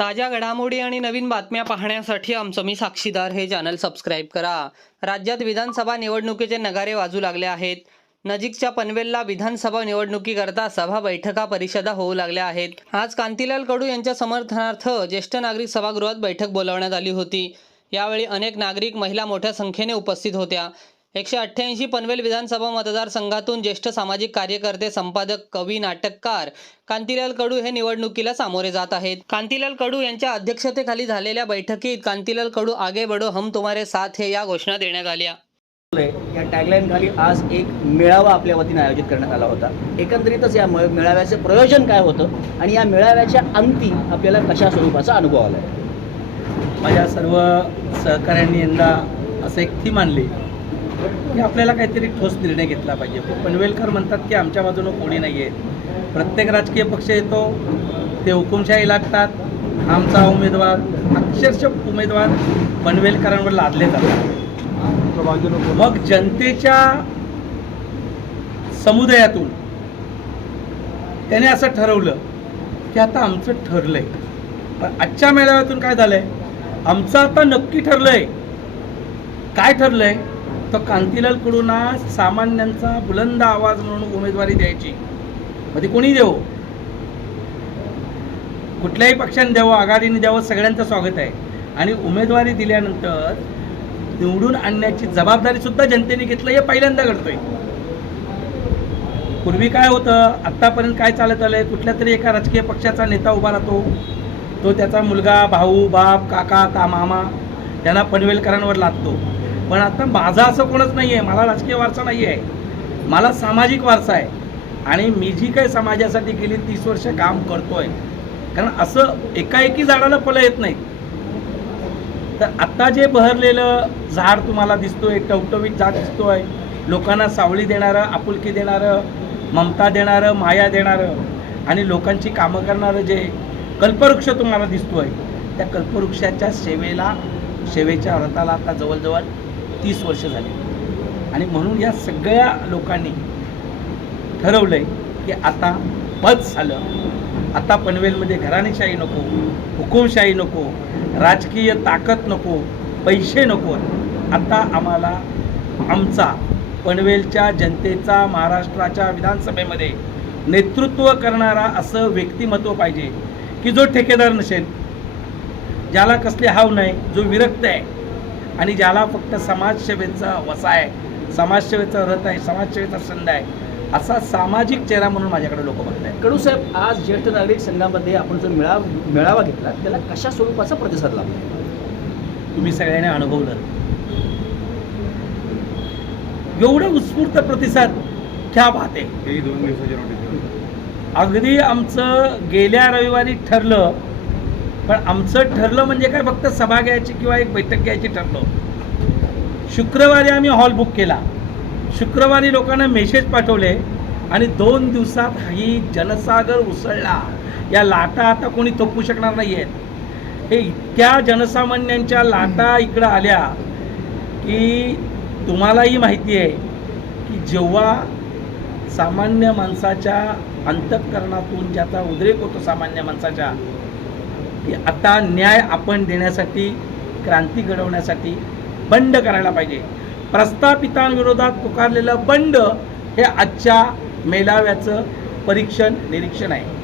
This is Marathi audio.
ताज्या घडामोडी आणि नवीन बातम्या पाहण्यासाठी आमचं मी साक्षीदार. हे चॅनल सबस्क्राईब करा. राज्यात विधानसभा निवडणुकीचे नगारे वाजू लागले आहेत. नजीकच्या पनवेलला विधानसभा निवडणुकीकरता सभा बैठका परिषदा होऊ लागल्या आहेत. आज कांतीलाल कडू यांच्या समर्थनार्थ ज्येष्ठ नागरिक सभागृहात बैठक बोलावण्यात आली होती. यावेळी अनेक नागरिक महिला मोठ्या संख्येने उपस्थित होत्या. एकशे अठ्ठ्याऐंशी पनवेल विधानसभा मतदारसंघातून ज्येष्ठ सामाजिक कार्यकर्ते संपादक कवी नाटककार कांतीलाल कडू हे निवडणुकीला सामोरे जात आहेत. कांतीलाल कडू यांच्या अध्यक्षतेखाली झालेल्या बैठकीत कांतीलाल कडू आगे बडो हम तुम्हारे साथ हे या घोषणा देण्यात आल्या. या टॅगलाईन खाली आज एक मेळावा आपल्या वतीने आयोजित करण्यात आला होता. एकंदरीतच या मेळाव्याचे प्रयोजन काय होतं आणि या मेळाव्याच्या अंती आपल्याला कशा स्वरूपाचा अनुभव आला माझ्या सर्व सहकाऱ्यांनी यंदा असं एक थीम आणली की आपल्याला काहीतरी ठोस निर्णय घेतला पाहिजे. पनवेलकर म्हणतात की आमच्या बाजूनं कोणी नाही आहे प्रत्येक राजकीय पक्ष येतो ते हुकुमशाही लागतात. आमचा उमेदवार अक्षरशः उमेदवार पनवेलकरांवर लादले जातात. मग जनतेच्या समुदायातून त्याने असं ठरवलं की आता आमचं ठरलंय. पण आजच्या मेळाव्यातून काय झालंय? आमचं आता नक्की ठरलंय. काय ठरलंय? तर कांतीलाल कडूना सामान्यांचा बुलंद आवाज म्हणून उमेदवारी द्यायची. मग ती कोणी देऊ कुठल्याही पक्षाने द्यावं आघाडीने द्यावं सगळ्यांचं स्वागत आहे. आणि उमेदवारी दिल्यानंतर निवडून आणण्याची जबाबदारी सुद्धा जनतेने घेतलं हे पहिल्यांदा घडतोय. पूर्वी काय होतं आत्तापर्यंत काय चालत आलंय कुठल्या तरी एका राजकीय पक्षाचा नेता उभा राहतो. तो त्याचा मुलगा भाऊ बाप काका ता मामा त्यांना पनवेलकरांवर लादतो. पण आता माझा असं कोणच नाही आहे मला राजकीय वारसा नाही आहे मला सामाजिक वारसा आहे. आणि मी जी काही समाजासाठी गेली तीस वर्ष काम करतोय. कारण असं एकाएकी झाडाला फळं येत नाही. तर आत्ता जे बहरलेलं झाड तुम्हाला दिसतोय टवटवीत झाड दिसतोय लोकांना सावळी देणारं आपुलकी देणारं ममता देणारं माया देणारं आणि लोकांची कामं करणारं जे कल्पवृक्ष तुम्हाला दिसतोय त्या कल्पवृक्षाच्या सेवेला सेवेच्या व्रताला आता जवळजवळ तीस वर्ष झाली. आणि म्हणून या सगळ्या लोकांनी ठरवलं आहे की आता बस झालं. आता पनवेलमध्ये घराणेशाही नको हुकुमशाही नको राजकीय ताकद नको पैसे नको. आता आम्हाला आमचा पनवेलच्या जनतेचा महाराष्ट्राच्या विधानसभेमध्ये नेतृत्व करणारा असं व्यक्तिमत्व पाहिजे की जो ठेकेदार नसेल ज्याला कसले हाव नाही जो विरक्त आहे. आणि ज्याला फक्त समाजसेवेचा वसा आहे समाजसेवेचा रथ आहे समाजसेवेचा संध आहे असा सामाजिक चेहरा म्हणून माझ्याकडे लोक बघत आहेत. कडू साहेब आज ज्येष्ठ नागरिक संघामध्ये आपण जो मेळावा मेळावा घेतला त्याला कशा स्वरूपाचा प्रतिसाद लाभला? तुम्ही सगळ्यांनी अनुभवलं. एवढं उत्स्फूर्त प्रतिसाद क्या बात आहे. नोटीस अगदी आमचं गेल्या रविवारी ठरलं पण आमचं ठरलं म्हणजे काय फक्त सभा घ्यायची किंवा एक बैठक घ्यायची ठरलं. शुक्रवारी आम्ही हॉल बुक केला. शुक्रवारी लोकांना मेसेज पाठवले आणि दोन दिवसात ही जनसागर उसळला. या लाटा आता कोणी थोपू शकणार नाही आहेत हे इतक्या जनसामान्यांच्या लाटा इकडं आल्या की तुम्हालाही माहिती आहे की जेव्हा सामान्य माणसाच्या अंतःकरणातून ज्याचा उद्रेक होतो सामान्य माणसाच्या की आता न्याय आपण देण्यासाठी क्रांती घडवण्यासाठी बंड करायला पाहिजे. प्रस्थापितांविरोधात पुकारलेलं बंड हे आजच्या मेळाव्याचं परीक्षण निरीक्षण आहे.